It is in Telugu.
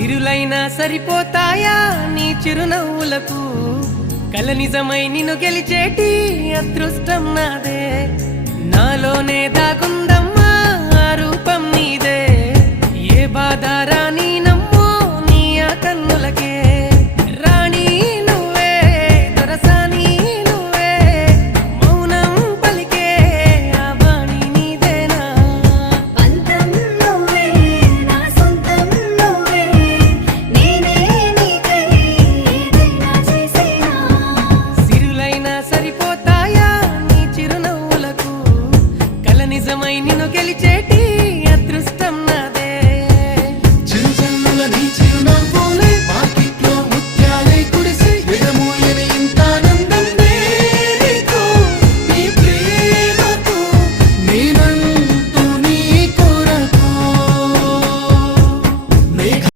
సిరులైనా సరిపోతాయా నీ చిరునవ్వులకు కల నిజమై నిన్ను గెలిచేటి అదృష్టం నాదే నాలోనే దాగుందమ్మా ఆ రూపం నీదే ఏ బాధ రాని